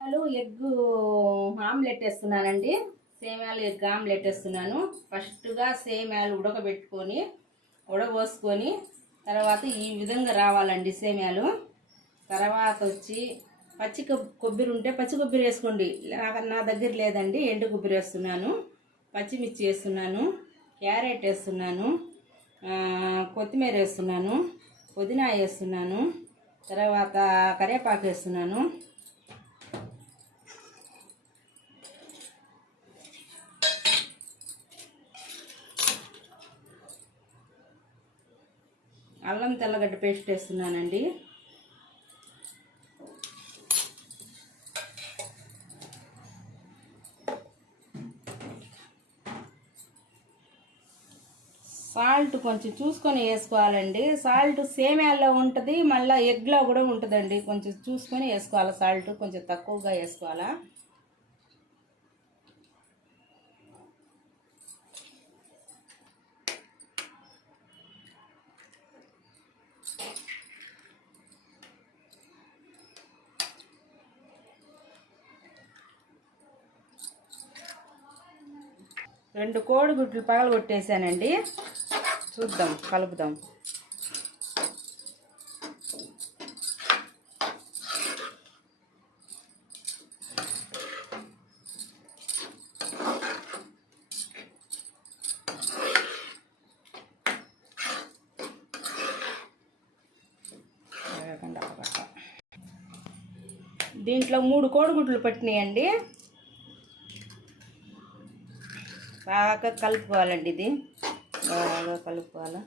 Egg omelette వేస్తున్నానండి. సేమ్యాలు egg omelette వేస్తున్నాను. ఫస్ట్గా సేమ్యాలు ఉడకబెట్టుకొని ఉడకబోసుకొని తర్వాత ఈ విధంగా రావాలండి సేమ్యాలు. తర్వాత వచ్చి పచ్చి కొబ్బరి ఉంటే పచ్చి కొబ్బరి వేసుకోండి. నా దగ్గర లేదండి, ఎండు కొబ్బరి వేస్తున్నాను. పచ్చిమిర్చి వేస్తున్నాను, క్యారెట్ వేస్తున్నాను, కొత్తిమీర వేస్తున్నాను, పుదీనా వేస్తున్నాను, తర్వాత కరివేపాకు వేస్తున్నాను. అల్లం తెల్లగడ్డ పేస్ట్ వేస్తున్నానండి. సాల్ట్ కొంచెం చూసుకొని వేసుకోవాలండి. సాల్ట్ సేమ్యాల్లో ఉంటుంది, మళ్ళీ ఎగ్లో కూడా ఉంటుందండి. కొంచెం చూసుకొని వేసుకోవాలి. సాల్ట్ కొంచెం తక్కువగా వేసుకోవాలా. రెండు కోడిగుడ్లు పగలగొట్టేసానండి. చూద్దాం, కలుపుదాం. దీంట్లో 3 కోడిగుడ్లు పట్టినాయండి. బాగా కలుపుకోవాలండి. ఇది బాగా కలుపుకోవాలి.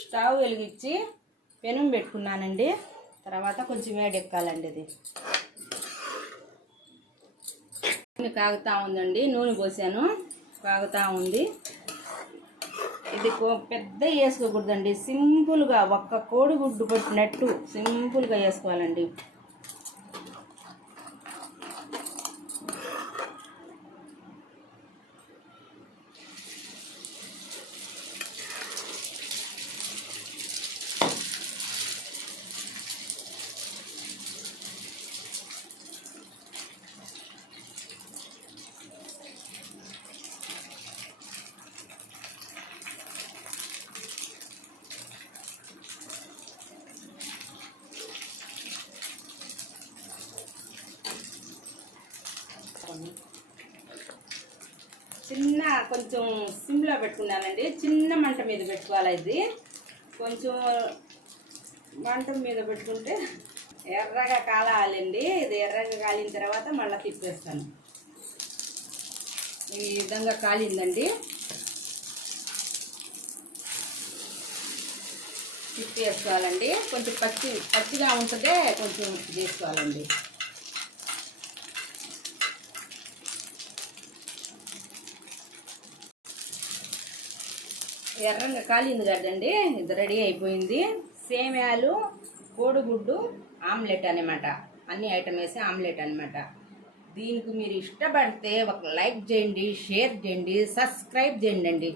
స్టవ్ వెలిగించి పెనం పెట్టుకున్నానండి. తర్వాత కొంచెం వేడెక్కాలండి. ఇది నూనె కాగుతూ ఉందండి. నూనె పోసాను, కాగుతూ ఉంది. ఇది పెద్ద వేసుకోకూడదండి, సింపుల్గా ఒక్క కోడిగుడ్డు పట్టినట్టు సింపుల్గా వేసుకోవాలండి. చిన్న కొంచెం సిమ్లో పెట్టుకున్నానండి. చిన్న మంట మీద పెట్టుకోవాలి. ఇది కొంచెం మంట మీద పెట్టుకుంటే ఎర్రగా కాలాలండి. ఇది ఎర్రగా కాలిన తర్వాత మళ్ళీ తిప్పేస్తాను. ఈ విధంగా కాలిందండి. తిప్పేసుకోవాలండి. కొంచెం పచ్చిగా ఉంటుందే కొంచెం చేసుకోవాలండి. ఎర్రంగా కాలింది కదండి. ఇది రెడీ అయిపోయింది. సేమ్యాలు కోడిగుడ్డు ఆమ్లెట్ అనమాట. అన్ని ఐటమ్ వేసి ఆమ్లెట్ అనమాట. దీనికి మీరు ఇష్టపడితే ఒక లైక్ చేయండి, షేర్ చేయండి, సబ్స్క్రైబ్ చేయండి.